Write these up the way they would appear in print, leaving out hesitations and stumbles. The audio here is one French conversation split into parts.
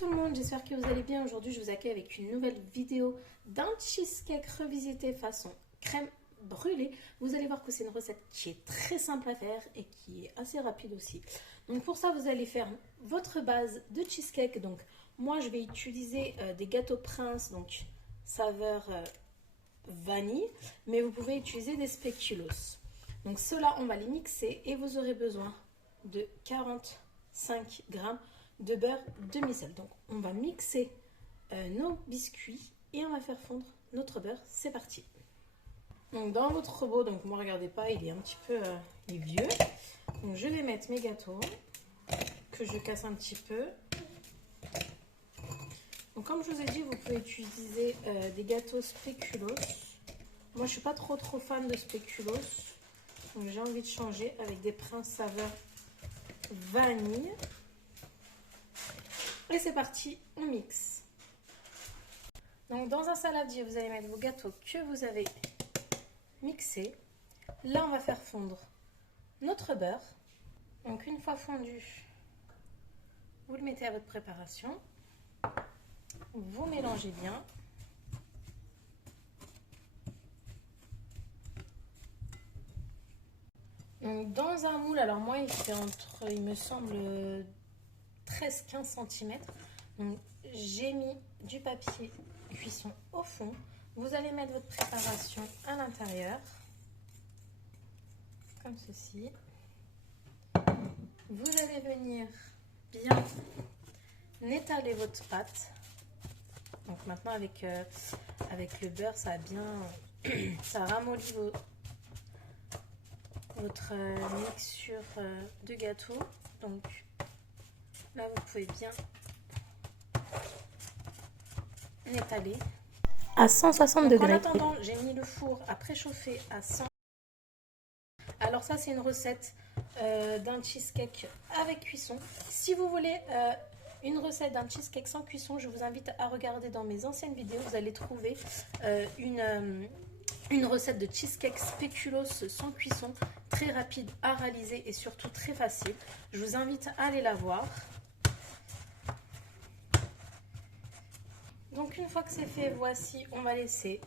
tout le monde, j'espère que vous allez bien. Aujourd'hui, je vous accueille avec une nouvelle vidéo d'un cheesecake revisité façon crème brûlée. Vous allez voir que c'est une recette qui est très simple à faire et qui est assez rapide aussi. Donc pour ça, vous allez faire votre base de cheesecake. Donc moi, je vais utiliser des gâteaux Prince, donc saveur vanille, mais vous pouvez utiliser des spéculoos. Donc ceux-là, on va les mixer et vous aurez besoin de 45 grammes de beurre demi-sel. Donc on va mixer nos biscuits et on va faire fondre notre beurre. C'est parti. Donc dans votre robot, donc moi regardez pas, il est un petit peu il est vieux. Donc je vais mettre mes gâteaux que je casse un petit peu. Donc comme je vous ai dit, vous pouvez utiliser des gâteaux spéculoos. Moi je suis pas trop fan de spéculoos, donc j'ai envie de changer avec des Prince saveur vanille. Et c'est parti, on mixe. Donc dans un saladier, vous allez mettre vos gâteaux que vous avez mixés. Là, on va faire fondre notre beurre. Donc une fois fondu, vous le mettez à votre préparation. Vous mélangez bien. Donc dans un moule, alors moi il fait entre, il me semble, 13-15 cm. Donc j'ai mis du papier cuisson au fond. Vous allez mettre votre préparation à l'intérieur, comme ceci. Vous allez venir bien étaler votre pâte. Donc maintenant avec le beurre, ça a bien, ça ramollit votre mixture de gâteau. Donc là, vous pouvez bien étaler à 160 degrés. En attendant, j'ai mis le four à préchauffer à 100. Alors ça, c'est une recette d'un cheesecake avec cuisson. Si vous voulez une recette d'un cheesecake sans cuisson, je vous invite à regarder dans mes anciennes vidéos. Vous allez trouver une recette de cheesecake spéculoos sans cuisson, très rapide à réaliser et surtout très facile. Je vous invite à aller la voir. Donc une fois que c'est fait, voici, on va laisser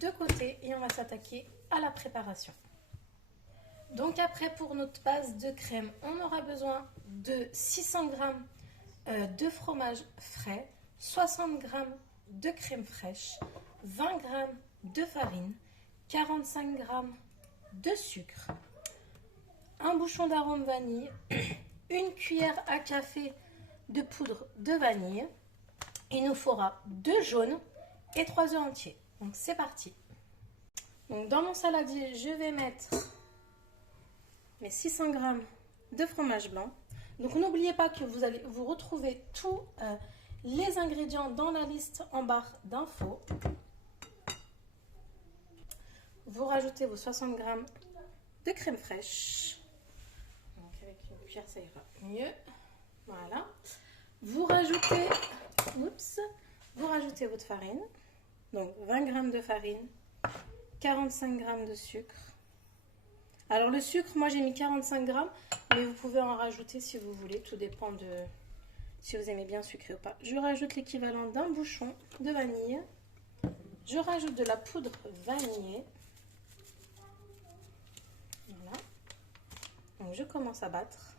de côté et on va s'attaquer à la préparation. Donc après, pour notre base de crème, on aura besoin de 600 g de fromage frais, 60 g de crème fraîche, 20 g de farine, 45 g de sucre, un bouchon d'arôme vanille, une cuillère à café de poudre de vanille. Il nous faudra 2 jaunes et 3 œufs entiers. Donc c'est parti. Donc dans mon saladier, je vais mettre mes 600 g de fromage blanc. Donc n'oubliez pas que vous allez vous retrouver tous les ingrédients dans la liste en barre d'infos. Vous rajoutez vos 60 g de crème fraîche. Donc avec une cuillère, ça ira mieux. Voilà. Vous rajoutez votre farine. Donc 20 g de farine, 45 g de sucre. Alors le sucre, moi j'ai mis 45 g, mais vous pouvez en rajouter si vous voulez. Tout dépend de si vous aimez bien sucré ou pas. Je rajoute l'équivalent d'un bouchon de vanille. Je rajoute de la poudre vanillée. Voilà. Donc je commence à battre.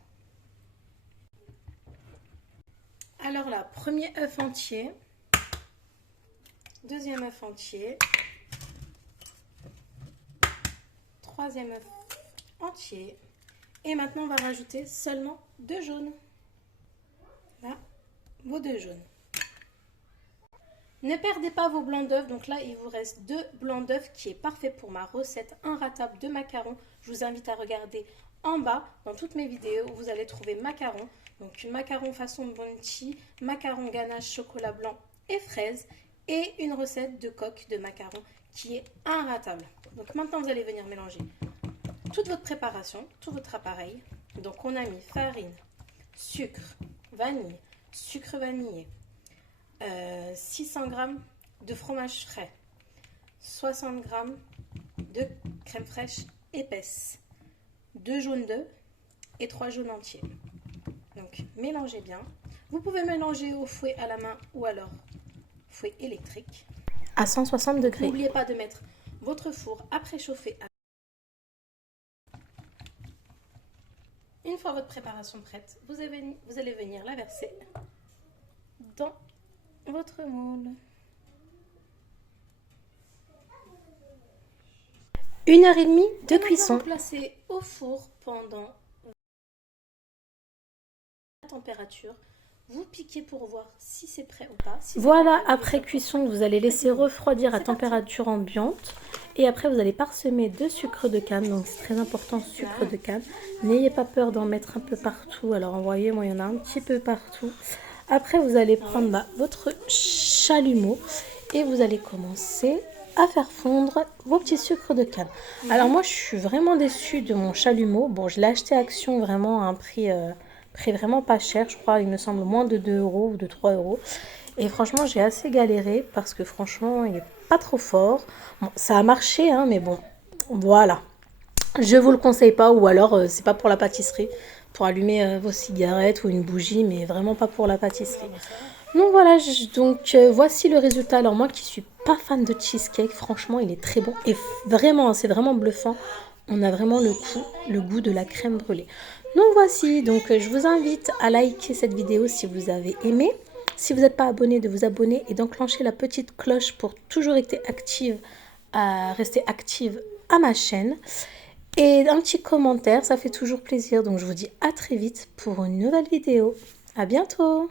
Alors là, premier œuf entier, deuxième œuf entier, troisième œuf entier. Et maintenant, on va rajouter seulement 2 jaunes. Là, vos 2 jaunes. Ne perdez pas vos blancs d'œufs. Donc là, il vous reste 2 blancs d'œufs qui est parfait pour ma recette inratable de macarons. Je vous invite à regarder en bas, dans toutes mes vidéos, vous allez trouver macarons. Donc macaron façon Bounty, macaron ganache chocolat blanc et fraises et une recette de coque de macarons qui est inratable. Donc maintenant, vous allez venir mélanger toute votre préparation, tout votre appareil. Donc on a mis farine, sucre, vanille, sucre vanillé, 600 g de fromage frais, 60 g de crème fraîche épaisse, 2 jaunes d'œufs et 3 jaunes entiers. Donc mélangez bien. Vous pouvez mélanger au fouet à la main ou alors fouet électrique. À 160 degrés. N'oubliez pas de mettre votre four à préchauffer. Une fois votre préparation prête, vous allez venir la verser dans votre moule. 1h30 de cuisson. Vous placez au four pendant la température. Vous piquez pour voir si c'est prêt ou pas. Si voilà, après cuisson, vous allez laisser refroidir à température ambiante. Et après, vous allez parsemer de sucre de canne. Donc, c'est très important, sucre de canne. N'ayez pas peur d'en mettre un peu partout. Alors, vous voyez, moi, il y en a un petit peu partout. Après, vous allez prendre votre chalumeau et vous allez commencer à faire fondre vos petits sucres de canne. Alors, moi, je suis vraiment déçue de mon chalumeau. Bon, je l'ai acheté à Action vraiment à un prix vraiment pas cher, je crois, il me semble moins de 2 € ou de 3 €. Et franchement, j'ai assez galéré parce que franchement, il n'est pas trop fort. Bon, ça a marché, hein, mais bon, voilà. Je vous le conseille pas, ou alors c'est pas pour la pâtisserie, pour allumer vos cigarettes ou une bougie, mais vraiment pas pour la pâtisserie. Donc voilà, voici le résultat. Alors moi qui suis pas fan de cheesecake, franchement, il est très bon et vraiment, c'est vraiment bluffant. On a vraiment le goût de la crème brûlée. Donc voici, je vous invite à liker cette vidéo si vous avez aimé. Si vous n'êtes pas abonné, de vous abonner et d'enclencher la petite cloche pour toujours rester active à ma chaîne. Et un petit commentaire, ça fait toujours plaisir. Donc je vous dis à très vite pour une nouvelle vidéo. À bientôt!